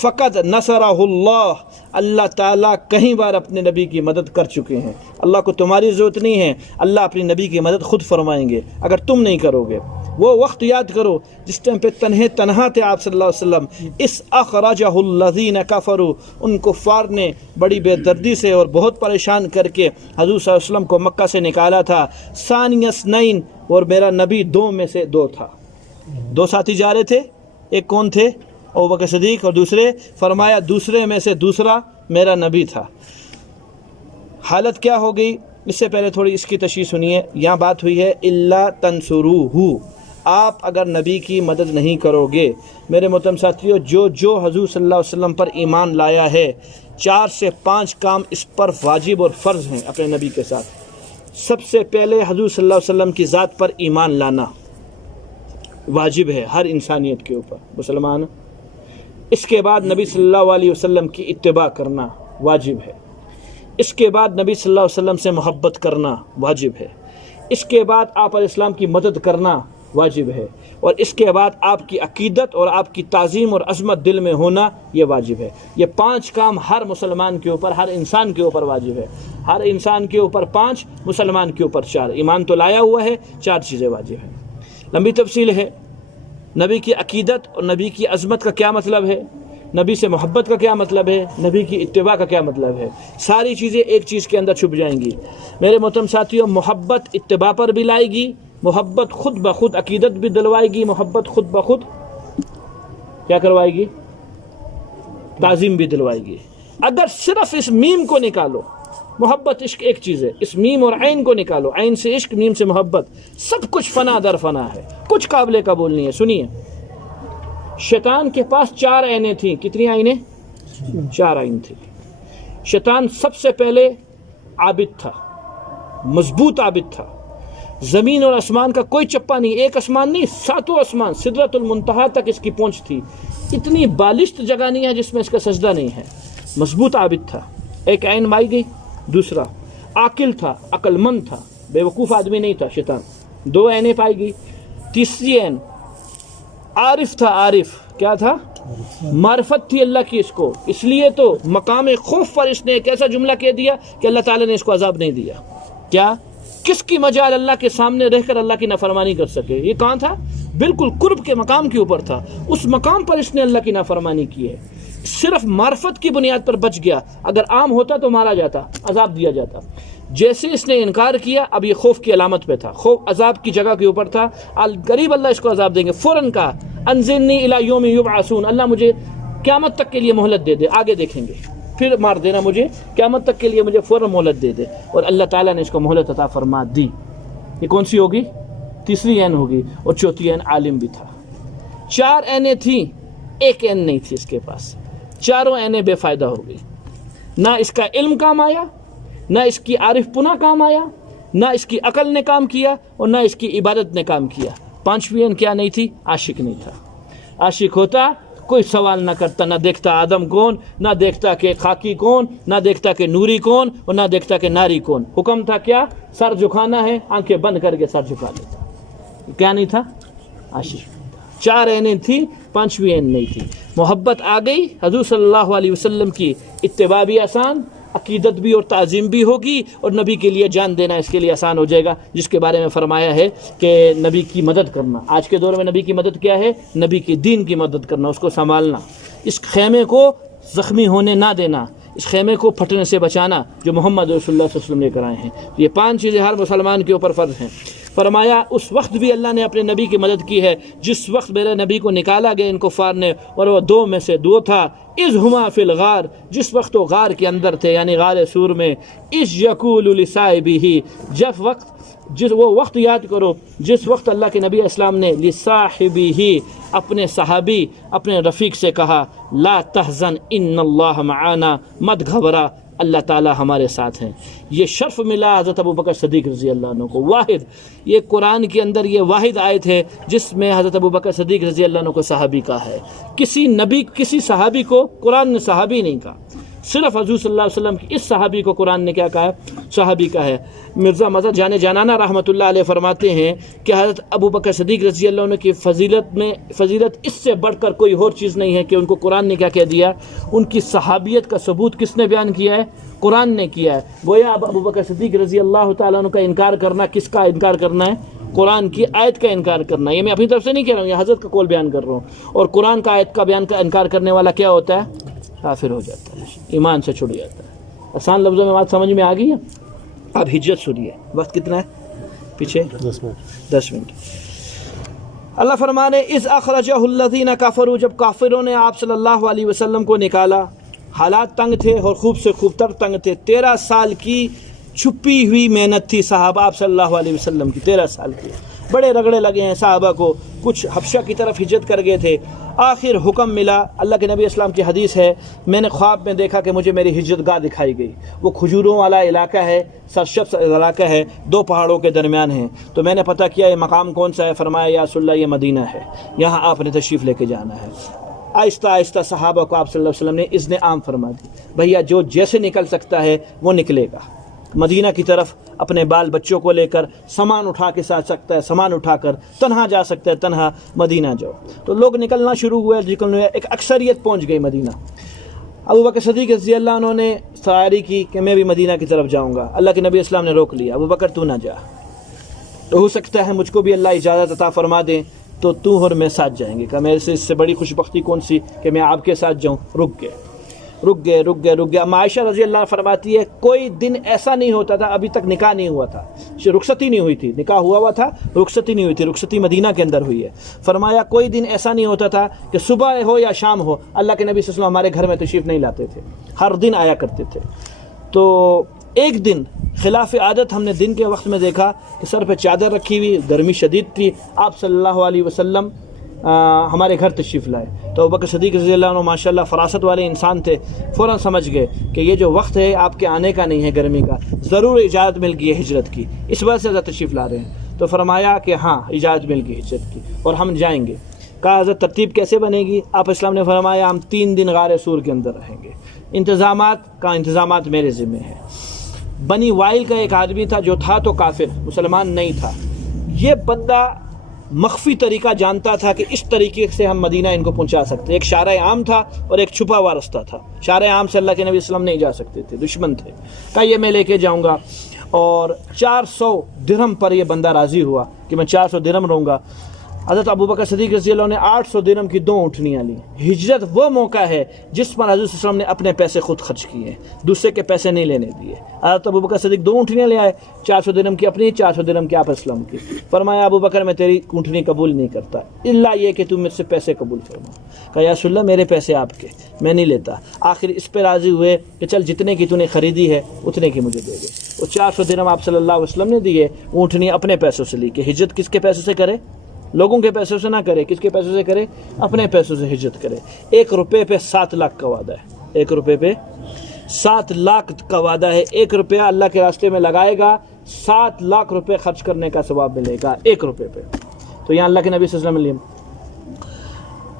فقد نصرہ اللہ، اللہ تعالیٰ کئی بار اپنے نبی کی مدد کر چکے ہیں، اللہ کو تمہاری ضرورت نہیں ہے، اللہ اپنی نبی کی مدد خود فرمائیں گے اگر تم نہیں کرو گے۔ وہ وقت یاد کرو جس ٹائم پہ تنہا تھے آپ صلی اللہ علیہ وسلم، اس اخرجہ الذین کفروا، ان کفار نے بڑی بے دردی سے اور بہت پریشان کر کے حضور صلی اللہ علیہ وسلم کو مکہ سے نکالا تھا، ثانی اثنین، اور میرا نبی 2 میں سے 2 تھا، 2 ساتھی جا رہے تھے، ایک کون تھے؟ ابوبکر صدیق، اور دوسرے فرمایا دوسرے میں سے دوسرا میرا نبی تھا۔ حالت کیا ہو گئی؟ اس سے پہلے تھوڑی اس کی تشریح سنیے، یہاں بات ہوئی ہے اللہ تنصروہ، آپ اگر نبی کی مدد نہیں کرو گے، میرے محترم ساتھیوں، جو حضور صلی اللہ علیہ وسلم پر ایمان لایا ہے، 4 سے 5 کام اس پر واجب اور فرض ہیں اپنے نبی کے ساتھ۔ سب سے پہلے حضور صلی اللہ علیہ وسلم کی ذات پر ایمان لانا واجب ہے ہر انسانیت کے اوپر، مسلمان۔ اس کے بعد نبی صلی اللہ علیہ وسلم کی اتباع کرنا واجب ہے، اس کے بعد نبی صلی اللہ علیہ وسلم سے محبت کرنا واجب ہے، اس کے بعد آپ علیہ السلام کی مدد کرنا واجب ہے، اور اس کے بعد آپ کی عقیدت اور آپ کی تعظیم اور عظمت دل میں ہونا یہ واجب ہے۔ یہ 5 کام ہر مسلمان کے اوپر، ہر انسان کے اوپر واجب ہے، ہر انسان کے اوپر 5، مسلمان کے اوپر 4، ایمان تو لایا ہوا ہے، 4 چیزیں واجب ہیں۔ لمبی تفصیل ہے، نبی کی عقیدت اور نبی کی عظمت کا کیا مطلب ہے، نبی سے محبت کا کیا مطلب ہے، نبی کی اتباع کا کیا مطلب ہے، ساری چیزیں ایک چیز کے اندر چھپ جائیں گی۔ میرے محترم ساتھیوں، محبت اتباع پر بھی لائے گی، محبت خود بخود عقیدت بھی دلوائے گی، محبت خود بخود کیا کروائے گی، تعظیم بھی دلوائے گی۔ اگر صرف اس میم کو نکالو، محبت عشق ایک چیز ہے، اس میم اور عین کو نکالو، عین سے عشق، میم سے محبت، سب کچھ فنا در فنا ہے، کچھ قابل قبول نہیں ہے۔ سنیے، شیطان کے پاس 4 عینیں تھیں، کتنی عینیں؟ 4 عین تھیں۔ شیطان سب سے پہلے عابد تھا، مضبوط عابد تھا، زمین اور آسمان کا کوئی چپا نہیں، ایک آسمان نہیں، ساتوں آسمان، سدرۃ المنتہا تک اس کی پہنچ تھی، اتنی بالشت جگہ نہیں ہے جس میں اس کا سجدہ نہیں ہے، مضبوط عابد تھا۔ ایک عین مائی گئی، دوسرا عاقل تھا، عقل مند تھا، بے وقوف آدمی نہیں تھا شیطان، دو عینیں پائی گئی، تیسری عین عارف تھا، عارف کیا تھا؟ معرفت تھی اللہ کی اس کو، اس لیے تو مقام خوف پر اس نے ایک ایسا جملہ کہہ دیا کہ اللہ تعالیٰ نے اس کو عذاب نہیں دیا۔ کیا؟ کس کی مجال اللہ کے سامنے رہ کر اللہ کی نافرمانی کر سکے؟ یہ کہاں تھا؟ بالکل قرب کے مقام کے اوپر تھا، اس مقام پر اس نے اللہ کی نافرمانی کی ہے، صرف معرفت کی بنیاد پر بچ گیا، اگر عام ہوتا تو مارا جاتا، عذاب دیا جاتا۔ جیسے اس نے انکار کیا، اب یہ خوف کی علامت پہ تھا، خوف عذاب کی جگہ کے اوپر تھا، قریب اللہ اس کو عذاب دیں گے، فوراً کہا انظرنی الی یوم یبعثون، اللہ مجھے قیامت تک کے لیے مہلت دے دے، آگے دیکھیں گے، پھر مار دینا مجھے، قیامت تک کے لیے مجھے فوراً مہلت دے دے، اور اللہ تعالیٰ نے اس کو مہلت عطا فرما دی۔ یہ کون سی ہوگی؟ تیسری عین ہوگی، اور چوتھی عین عالم بھی تھا۔ چار عینیں تھیں، ایک عین نہیں تھی اس کے پاس، چاروں عینیں بے فائدہ ہو گئی، نہ اس کا علم کام آیا، نہ اس کی عارف پنا کام آیا، نہ اس کی عقل نے کام کیا، اور نہ اس کی عبادت نے کام کیا۔ پانچویں عین کیا نہیں تھی؟ عاشق نہیں تھا۔ عاشق ہوتا کوئی سوال نہ کرتا، نہ دیکھتا آدم کون، نہ دیکھتا کہ خاکی کون، نہ دیکھتا کہ نوری کون، اور نہ دیکھتا کہ ناری کون، حکم تھا کیا؟ سر جھکانا ہے، آنکھیں بند کر کے سر جھکا لیتا۔ کیا نہیں تھا؟ عاشق۔ چار عینیں تھیں، پانچویں عین نہیں تھی۔ محبت آ گئی، حضور صلی اللہ علیہ وسلم کی اتباع بھی آسان، عقیدت بھی اور تعظیم بھی ہوگی، اور نبی کے لیے جان دینا اس کے لیے آسان ہو جائے گا، جس کے بارے میں فرمایا ہے کہ نبی کی مدد کرنا۔ آج کے دور میں نبی کی مدد کیا ہے؟ نبی کے دین کی مدد کرنا، اس کو سنبھالنا، اس خیمے کو زخمی ہونے نہ دینا، اس خیمے کو پھٹنے سے بچانا جو محمد رسول اللہ صلی اللہ علیہ وسلم لے کر آئے ہیں۔ یہ پانچ چیزیں ہر مسلمان کے اوپر فرض ہیں۔ فرمایا اس وقت بھی اللہ نے اپنے نبی کی مدد کی ہے جس وقت میرے نبی کو نکالا گیا ان کفار نے، اور وہ دو میں سے دو تھا، اذ ہما فی الغار، جس وقت وہ غار کے اندر تھے، یعنی غار سور میں، اذ یقول لصاحبہ، وہ وقت یاد کرو جس وقت اللہ کے نبی اسلام نے لصاحبہ، اپنے صحابی، اپنے رفیق سے کہا، لا تحزن ان اللہ معانا، مت گھبرا، اللہ تعالیٰ ہمارے ساتھ ہیں۔ یہ شرف ملا حضرت ابوبکر صدیق رضی اللہ عنہ کو، واحد، یہ قرآن کے اندر یہ واحد آیت ہے جس میں حضرت ابوبکر صدیق رضی اللہ عنہ کو صحابی کہا ہے۔ کسی نبی، کسی صحابی کو قرآن نے صحابی نہیں کہا، صرف حضور صلی اللہ علیہ وسلم کی اس صحابی کو قرآن نے کیا کہا ہے؟ صحابی کا ہے۔ مرزا مظہر جان جانانہ رحمۃ اللہ علیہ فرماتے ہیں کہ حضرت ابوبکر صدیق رضی اللہ عنہ کی فضیلت اس سے بڑھ کر کوئی اور چیز نہیں ہے کہ ان کو قرآن نے کیا کہہ دیا؟ ان کی صحابیت کا ثبوت کس نے بیان کیا ہے؟ قرآن نے کیا ہے۔ گویا اب ابوبکر صدیق رضی اللہ تعالیٰ عنہ کا انکار کرنا کس کا انکار کرنا ہے؟ قرآن کی آیت کا انکار کرنا۔ یہ میں اپنی طرف سے نہیں کہہ رہا ہوں، یہ حضرت کا قول بیان کر رہا ہوں۔ اور قرآن کا آیت کا بیان کا انکار کرنے والا کیا ہوتا ہے؟ کافر ہو جاتا ہے، ایمان سے چھوڑ جاتا ہے۔ آسان لفظوں میں بات سمجھ میں آ گئی ہے؟ اب ہجرت سنیے، وقت کتنا ہے پیچھے؟ 10 منٹ۔ اللہ فرمانے اذ اخرجہ الذین کفروا، جب کافروں نے آپ صلی اللہ علیہ وسلم کو نکالا، حالات تنگ تھے اور خوب سے خوب تر تنگ تھے، 13 سال کی چھپی ہوئی محنت تھی صحابہ آپ صلی اللہ علیہ وسلم کی، 13 سال کی، بڑے رگڑے لگے ہیں صحابہ کو، کچھ حبشہ کی طرف ہجرت کر گئے تھے، آخر حکم ملا۔ اللہ کے نبی اسلام کی حدیث ہے، میں نے خواب میں دیکھا کہ مجھے میری ہجرت گاہ دکھائی گئی، وہ کھجوروں والا علاقہ ہے، سرسبز علاقہ ہے، 2 پہاڑوں کے درمیان ہے، تو میں نے پتہ کیا یہ مقام کون سا ہے، فرمایا یا رسول اللہ یہ مدینہ ہے، یہاں آپ نے تشریف لے کے جانا ہے۔ آہستہ آہستہ صحابہ کو آپ صلی اللہ علیہ وسلم نے اذن عام فرما دی، بھیا جو جیسے نکل سکتا ہے وہ نکلے گا مدینہ کی طرف، اپنے بال بچوں کو لے کر، سامان اٹھا کے ساتھ سکتا ہے سامان اٹھا کر، تنہا جا سکتا ہے تنہا مدینہ جاؤ۔ تو لوگ نکلنا شروع ہوئے، ایک اکثریت پہنچ گئی مدینہ۔ ابوبکر صدیق رضی اللہ عنہ نے تیاری کی کہ میں بھی مدینہ کی طرف جاؤں گا، اللہ کے نبی اسلام نے روک لیا، ابوبکر تو نہ جا، تو ہو سکتا ہے مجھ کو بھی اللہ اجازت عطا فرما دیں تو تو اور میں ساتھ جائیں گے۔ کہ میرے سے اس سے بڑی خوش بختی کون سی کہ میں آپ کے ساتھ جاؤں؟ رک گئے۔ اما عائشہ رضی اللہ عنہ فرماتی ہے کوئی دن ایسا نہیں ہوتا تھا، ابھی تک نکاح نہیں ہوا تھا، رخصتی نہیں ہوئی تھی، نکاح ہوا تھا، رخصتی نہیں ہوئی تھی، رخصتی مدینہ کے اندر ہوئی ہے۔ فرمایا کوئی دن ایسا نہیں ہوتا تھا کہ صبح ہو یا شام ہو اللہ کے نبی صلی اللہ علیہ وسلم ہمارے گھر میں تشریف نہیں لاتے تھے، ہر دن آیا کرتے تھے۔ تو ایک دن خلاف عادت ہم نے دن کے وقت میں دیکھا کہ سر پہ چادر رکھی ہوئی، گرمی شدید تھی، آپ صلی اللہ علیہ وسلم ہمارے گھر تشریف لائے۔ تو ابوبکر صدیق رضی اللہ عنہ ماشاءاللہ فراست والے انسان تھے، فوراً سمجھ گئے کہ یہ جو وقت ہے آپ کے آنے کا نہیں ہے، گرمی کا، ضرور اجازت مل گئی ہے ہجرت کی، اس وجہ سے حضرت تشریف لا رہے ہیں۔ تو فرمایا کہ ہاں اجازت مل گئی ہجرت کی اور ہم جائیں گے۔ کہا حضرت ترتیب کیسے بنے گی؟ آپ اسلام نے فرمایا ہم 3 دن غار سور کے اندر رہیں گے، انتظامات میرے ذمہ ہے۔ بنی وائل کا ایک آدمی تھا جو تھا تو کافر، مسلمان نہیں تھا، یہ بندہ مخفی طریقہ جانتا تھا کہ اس طریقے سے ہم مدینہ ان کو پہنچا سکتے۔ ایک شارع عام تھا اور ایک چھپا ہوا رستہ تھا۔ شارع عام سے اللہ کے نبی صلی اللہ علیہ وسلم نہیں جا سکتے تھے، دشمن تھے۔ کہا یہ میں لے کے جاؤں گا، اور 400 درہم پر یہ بندہ راضی ہوا کہ میں 400 درہم رہوں گا۔ حضرت ابوبکر صدیق رضی اللہ عنہ نے 800 درہم کی 2 اونٹنیاں لی۔ ہجرت وہ موقع ہے جس پر حضرت صلی اللہ علیہ وسلم نے اپنے پیسے خود خرچ کیے ہیں، دوسرے کے پیسے نہیں لینے دیے۔ حضرت ابوبکر صدیق 2 اونٹنیاں لے آئے، 400 درہم کی اپنی، 400 درہم کی آپ اسلام کی۔ فرمایا ابوبکر میں تیری اونٹنی قبول نہیں کرتا الا یہ کہ تم مجھ سے پیسے قبول فرما۔ کہا یا رسول اللہ میرے پیسے آپ کے، میں نہیں لیتا۔ آخر اس پہ راضی ہوئے کہ چل جتنے کی تو نے خریدی ہے اتنے کی مجھے دے دے۔ وہ 400 درہم آپ صلی اللہ علیہ وسلم نے دیے، اونٹنی اپنے پیسوں سے لی کہ ہجرت کس کے پیسوں سے کرے؟ لوگوں کے پیسوں سے نہ کرے، کس کے پیسوں سے کرے؟ اپنے پیسوں سے ہجرت کرے۔ 1 روپے پہ 7 لاکھ کا وعدہ ہے، 1 روپے پہ 7 لاکھ کا وعدہ ہے۔ 1 روپیہ اللہ کے راستے میں لگائے گا، 7 لاکھ روپے خرچ کرنے کا ثواب ملے گا 1 روپے پہ۔ تو یہاں اللہ کے نبی صلی اللہ علیہ وسلم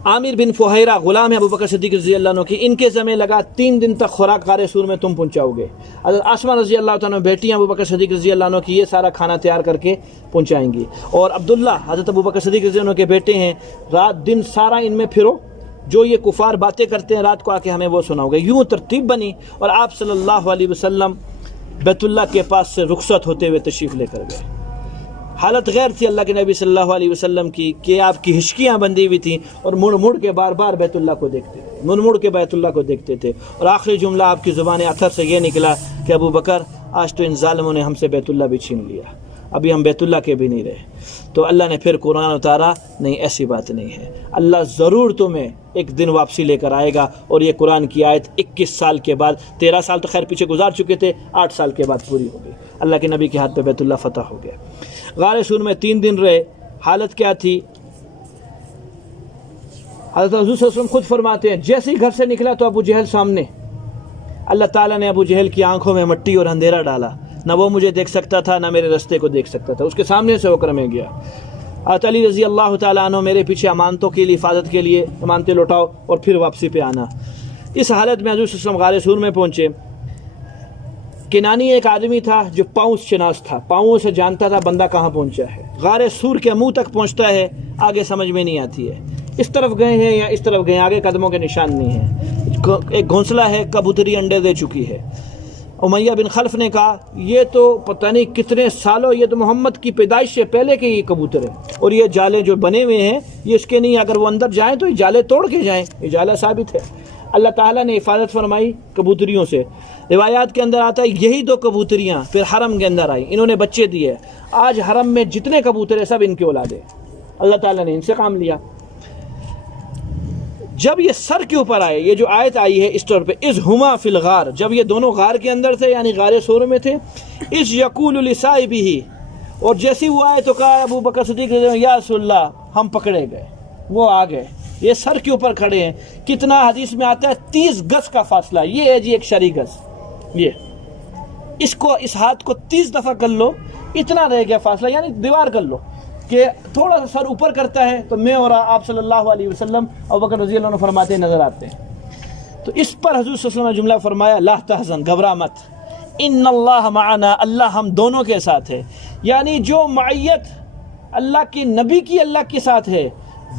عامر بن فہیرہ غلام ہے ابوبکر صدیق رضی اللہ عنہ کی، ان کے ذمہ لگا 3 دن تک خوراک غار سور میں تم پہنچاؤ گے۔ حضرت آسمہ رضی اللہ تعالیٰ عنہ بیٹی ہیں ابوبکر صدیق رضی اللہ عنہ کی، یہ سارا کھانا تیار کر کے پہنچائیں گی۔ اور عبداللہ حضرت ابوبکر صدیق رضی اللہ عنہ کے بیٹے ہیں، رات دن سارا ان میں پھرو، جو یہ کفار باتیں کرتے ہیں رات کو آ کے ہمیں وہ سناؤ گے۔ یوں ترتیب بنی اور آپ صلی اللہ علیہ وسلم بیت اللہ کے پاس سے رخصت ہوتے ہوئے تشریف لے کر گئے۔ حالت غیر تھی اللہ کے نبی صلی اللہ علیہ وسلم کی کہ آپ کی ہچکیاں بندھی ہوئی تھیں اور مڑ مڑ کے بار بار بیت اللہ کو دیکھتے تھے، مڑ مڑ کے بیت اللہ کو دیکھتے تھے۔ اور آخری جملہ آپ کی زبان اطہر سے یہ نکلا کہ ابو بکر آج تو ان ظالموں نے ہم سے بیت اللہ بھی چھین لیا، ابھی ہم بیت اللہ کے بھی نہیں رہے۔ تو اللہ نے پھر قرآن اتارا، نہیں ایسی بات نہیں ہے، اللہ ضرور تمہیں ایک دن واپسی لے کر آئے گا۔ اور یہ قرآن کی آیت 21 سال کے بعد، 13 سال تو خیر پیچھے گزار چکے تھے، 8 سال کے بعد پوری ہو گئی۔ اللہ کے نبی کے ہاتھ پہ بیت اللہ فتح ہو گیا۔ غار سور میں 3 دن رہے۔ حالت کیا تھی؟ حضرت حضور صلی اللہ علیہ وسلم خود فرماتے ہیں جیسے ہی گھر سے نکلا تو ابو جہل سامنے۔ اللہ تعالیٰ نے ابو جہل کی آنکھوں میں مٹی اور اندھیرا ڈالا، نہ وہ مجھے دیکھ سکتا تھا نہ میرے رستے کو دیکھ سکتا تھا، اس کے سامنے سے ہو کر میں گیا۔ حضرت علی رضی اللہ تعالیٰ عنہ میرے پیچھے امانتوں کے لیے، حفاظت کے لیے امانتیں لوٹاؤ اور پھر واپسی پہ آنا۔ اس حالت میں حضور صلی اللہ علیہ وسلم غار سور میں پہنچے۔ کنانی ایک آدمی تھا جو پاؤں شناس تھا، پاؤں سے جانتا تھا بندہ کہاں پہنچا ہے۔ غار سور کے منہ تک پہنچتا ہے، آگے سمجھ میں نہیں آتی ہے اس طرف گئے ہیں یا اس طرف گئے ہیں، آگے قدموں کے نشان نہیں ہیں۔ ایک گھونسلہ ہے، کبوتری انڈے دے چکی ہے۔ امیہ بن خلف نے کہا یہ تو پتہ نہیں کتنے سالوں، یہ تو محمد کی پیدائش سے پہلے کے یہ کبوتر ہیں، اور یہ جالے جو بنے ہوئے ہیں یہ اس کے نہیں، اگر وہ اندر جائیں تو یہ جالے توڑ کے جائیں، یہ جالا ثابت ہے۔ اللہ تعالیٰ نے حفاظت فرمائی کبوتریوں سے۔ روایات کے اندر آتا ہے یہی 2 کبوتریاں پھر حرم کے اندر آئی، انہوں نے بچے دیے۔ آج حرم میں جتنے کبوتر ہیں سب ان کے اولاد ہیں، اللہ تعالیٰ نے ان سے کام لیا۔ جب یہ سر کے اوپر آئے، یہ جو آیت آئی ہے اس طور پہ، اذ ہما فی الغار، جب یہ دونوں غار کے اندر تھے یعنی غار سور میں تھے، اذ یقول لصاحبہ، اور جیسی وہ آئے تو کہا ابو بکر صدیق یا رسول اللہ ہم پکڑے گئے، وہ آ گئے، یہ سر کے اوپر کھڑے ہیں۔ کتنا حدیث میں آتا ہے 30 گز کا فاصلہ، یہ ہے جی ایک شرع گز، یہ اس ہاتھ کو 30 دفعہ کر لو، اتنا رہ گیا فاصلہ، یعنی دیوار کر لو کہ تھوڑا سا سر اوپر کرتا ہے تو میں اور آپ صلی اللہ علیہ وسلم ابوبکر رضی اللہ عنہ فرماتے نظر آتے ہیں۔ تو اس پر حضور صلی اللہ علیہ وسلم نے جملہ فرمایا لا تحزن، گھبرا مت، ان اللہ معنا، اللہ ہم دونوں کے ساتھ ہے۔ یعنی جو معیت اللہ کی نبی کی اللہ کے ساتھ ہے،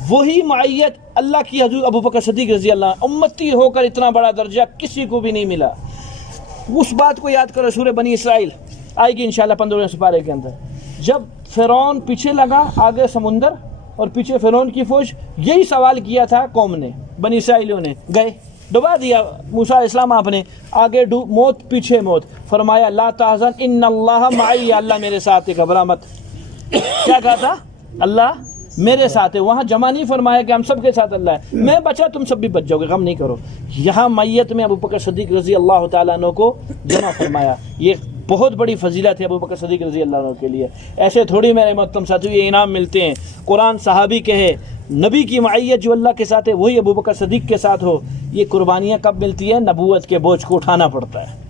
وہی معیت اللہ کی حضور ابوبکر صدیق رضی اللہ عنہ، امتی ہو کر اتنا بڑا درجہ کسی کو بھی نہیں ملا۔ اس بات کو یاد کرو، سورہ بنی اسرائیل آئے گی انشاءاللہ 15ویں سپارے کے اندر، جب فرعون پیچھے لگا، آگے سمندر اور پیچھے فرعون کی فوج، یہی سوال کیا تھا قوم نے، بنی اسرائیلیوں نے، گئے ڈبا دیا موسیٰ علیہ السلام، آپ نے آگے موت پیچھے موت، فرمایا لا تحزن ان اللہ معی، اللہ میرے ساتھ ہے، گھبرا مت۔ کیا کہا تھا؟ اللہ میرے ساتھ ہے، وہاں جمع نہیں فرمایا کہ ہم سب کے ساتھ اللہ ہے، میں بچا تم سب بھی بچ جاؤ گے، غم نہیں کرو۔ یہاں میت میں ابوبکر صدیق رضی اللہ تعالیٰ عنہ کو جمع فرمایا۔ یہ بہت بڑی فضیلت ہے ابوبکر صدیق رضی اللہ عنہ کے لیے۔ ایسے تھوڑی میرے محترم ساتھیو یہ انعام ملتے ہیں۔ قرآن صحابی کے ہے، نبی کی معیت جو اللہ کے ساتھ ہے وہی ابو بکر صدیق کے ساتھ ہو، یہ قربانیاں کب ملتی ہے؟ نبوت کے بوجھ کو اٹھانا پڑتا ہے۔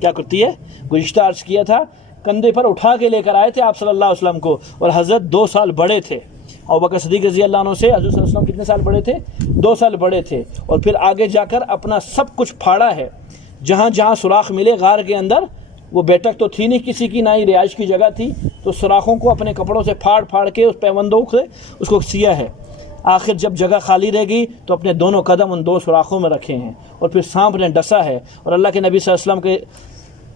کیا کرتی ہے؟ گزشتہ عرض کیا تھا کندھے پر اٹھا کے لے کر آئے تھے آپ صلی اللہ علیہ وسلم کو، اور حضرت 2 سال بڑے تھے۔ ابو بکر صدیق رضی اللہ عنہ سے حضرت صلی اللہ علیہ وسلم کتنے سال بڑے تھے؟ 2 سال بڑے تھے، اور پھر آگے جا کر اپنا سب کچھ پھاڑا ہے، جہاں جہاں سوراخ ملے غار کے اندر، وہ بیٹھک تو تھی نہیں کسی کی، نہ ہی رہائش کی جگہ تھی، تو سوراخوں کو اپنے کپڑوں سے پھاڑ کے اس پیوندوں سے اس کو سیا ہے۔ آخر جب جگہ خالی رہ گئی تو اپنے دونوں قدم ان 2 سوراخوں میں رکھے ہیں، اور پھر سانپ نے ڈسا ہے، اور اللہ کے نبی صلی اللہ علیہ وسلم کے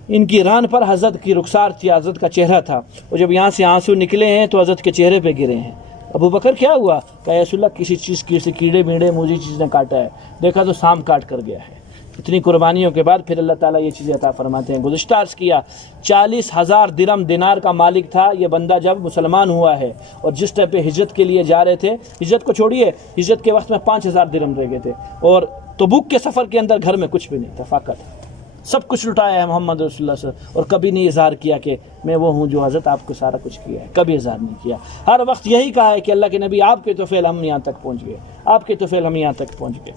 ان کی ران پر حضرت کی رخسار تھی، حضرت کا چہرہ تھا، اور جب یہاں سے آنسو نکلے ہیں تو حضرت کے چہرے پہ گرے ہیں۔ ابو بکر کیا ہوا؟ کہ یا رسول اللہ کسی چیز سے کیڑے میڑے موذی چیز نے کاٹا ہے، دیکھا تو سانپ کاٹ کر گیا ہے۔ اتنی قربانیوں کے بعد پھر اللہ تعالیٰ یہ چیزیں عطا فرماتے ہیں۔ گزشتہ عرض کیا 40,000 درم دینار کا مالک تھا یہ بندہ جب مسلمان ہوا ہے، اور جس ٹائم پہ ہجرت کے لیے جا رہے تھے، ہجرت کو چھوڑیے، ہجرت کے وقت میں 5,000 درم رہ گئے تھے، اور تبوک کے سفر کے اندر گھر میں کچھ بھی نہیں تھا، فقط سب کچھ لٹایا ہے محمد رسول اللہ صلی اللہ علیہ وسلم، اور کبھی نہیں اظہار کیا کہ میں وہ ہوں جو حضرت آپ کو سارا کچھ کیا ہے، کبھی اظہار نہیں کیا۔ ہر وقت یہی کہا ہے کہ اللہ کے نبی آپ کے توفیل ہم یہاں تک پہنچ گئے، آپ کے توفیل ہم یہاں تک پہنچ گئے۔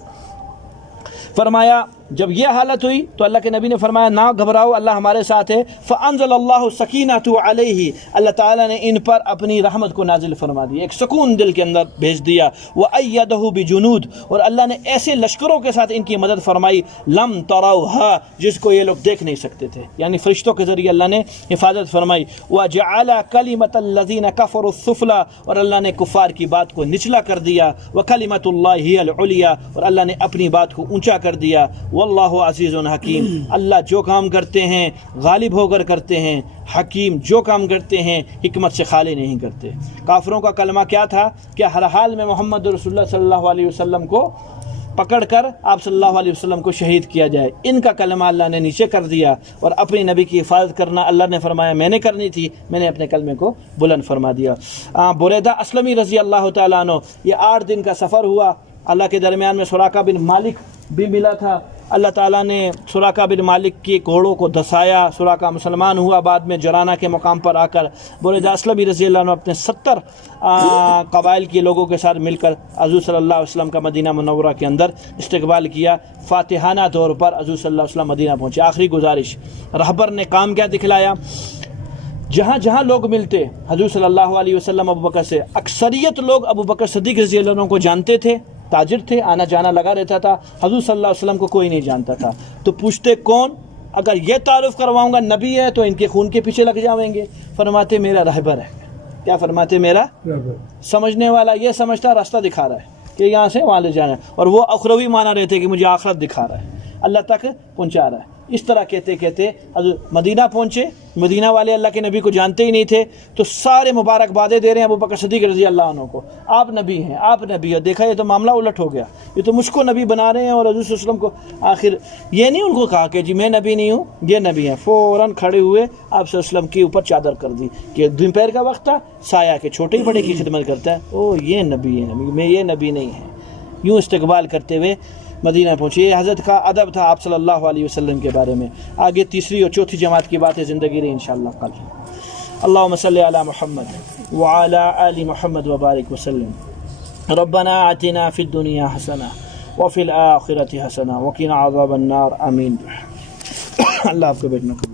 فرمایا جب یہ حالت ہوئی تو اللہ کے نبی نے فرمایا نہ گھبراؤ، اللہ ہمارے ساتھ ہے۔ فانزل اللہ سکینۃ علیہ، اللہ تعالیٰ نے ان پر اپنی رحمت کو نازل فرما دی، ایک سکون دل کے اندر بھیج دیا۔ وأیدہ بجنود، اور اللہ نے ایسے لشکروں کے ساتھ ان کی مدد فرمائی، لم تروها، جس کو یہ لوگ دیکھ نہیں سکتے تھے، یعنی فرشتوں کے ذریعے اللہ نے حفاظت فرمائی۔ وجعل کلمۃ الذین کفروا السفلی، اور اللہ نے کفار کی بات کو نچلا کر دیا۔ وکلمۃ اللہ ہی العلیٰ، اور اللہ نے اپنی بات کو اونچا کر دیا۔ واللہ عزیز حکیم، اللہ جو کام کرتے ہیں غالب ہو کر کرتے ہیں، حکیم جو کام کرتے ہیں حکمت سے خالی نہیں کرتے۔ کافروں کا کلمہ کیا تھا کہ ہر حال میں محمد رسول اللہ صلی اللہ علیہ وسلم کو پکڑ کر آپ صلی اللہ علیہ وسلم کو شہید کیا جائے، ان کا کلمہ اللہ نے نیچے کر دیا، اور اپنی نبی کی حفاظت کرنا اللہ نے فرمایا میں نے کرنی تھی، میں نے اپنے کلمے کو بلند فرما دیا۔ بریدہ اسلمی رضی اللہ تعالیٰ عنہ، یہ 8 دن کا سفر ہوا، اللہ کے درمیان میں سراقہ بن مالک بھی ملا تھا، اللہ تعالیٰ نے سراقہ بن مالک کے گھوڑوں کو دھسایا، سراقہ مسلمان ہوا بعد میں جرانہ کے مقام پر آ کر۔ بریدہ اسلمی رضی اللہ عنہ اپنے 70 قبائل کے لوگوں کے ساتھ مل کر حضور صلی اللہ علیہ وسلم کا مدینہ منورہ کے اندر استقبال کیا۔ فاتحانہ طور پر حضور صلی اللہ علیہ وسلم مدینہ پہنچے۔ آخری گزارش، رہبر نے کام کیا دکھلایا؟ جہاں جہاں لوگ ملتے حضور صلی اللہ علیہ وسلم ابو بکر سے، اکثریت لوگ ابو بکر صدیق رضی اللہ عنہ کو جانتے تھے، تاجر تھے، آنا جانا لگا رہتا تھا، حضور صلی اللہ علیہ وسلم کو کوئی نہیں جانتا تھا۔ تو پوچھتے کون؟ اگر یہ تعارف کرواؤں گا نبی ہے تو ان کے خون کے پیچھے لگ جاویں گے۔ فرماتے میرا رہبر ہے۔ کیا فرماتے؟ میرا سمجھنے والا یہ سمجھتا راستہ دکھا رہا ہے کہ یہاں سے وہاں لے جانا ہے، اور وہ اخروی مانا رہتے کہ مجھے آخرت دکھا رہا ہے، اللہ تک پہنچا رہا ہے۔ اس طرح کہتے کہتے مدینہ پہنچے۔ مدینہ والے اللہ کے نبی کو جانتے ہی نہیں تھے، تو سارے مبارکبادیں دے رہے ہیں ابو بکر صدیق رضی اللہ عنہ کو، آپ نبی ہیں، آپ نبی ہیں۔ دیکھا یہ تو معاملہ الٹ ہو گیا، یہ تو مجھ کو نبی بنا رہے ہیں، اور حضور صلی اللہ علیہ وسلم کو آخر یہ نہیں ان کو کہا کہ جی میں نبی نہیں ہوں، یہ نبی ہیں۔ فوراً کھڑے ہوئے آپ صلی اللہ علیہ وسلم کے اوپر چادر کر دی کہ دوپہر کا وقت تھا، سایہ کے چھوٹے بڑے کی خدمت کرتا ہے، او یہ نبی ہے، میں یہ نبی نہیں ہے۔ یوں استقبال کرتے ہوئے مدینہ پہنچے۔ یہ حضرت کا ادب تھا آپ صلی اللہ علیہ وسلم کے بارے میں۔ آگے تیسری اور چوتھی جماعت کی باتیں زندگی رہی انشاءاللہ کل۔ اللہم صلی علی محمد وعلی آل محمد وبارک وسلم۔ ربنا آتنا فی الدنیا حسنہ وفی الآخرۃ حسنہ وقنا عذاب النار، آمین۔ اللہ آپ کو بیٹھنا قبول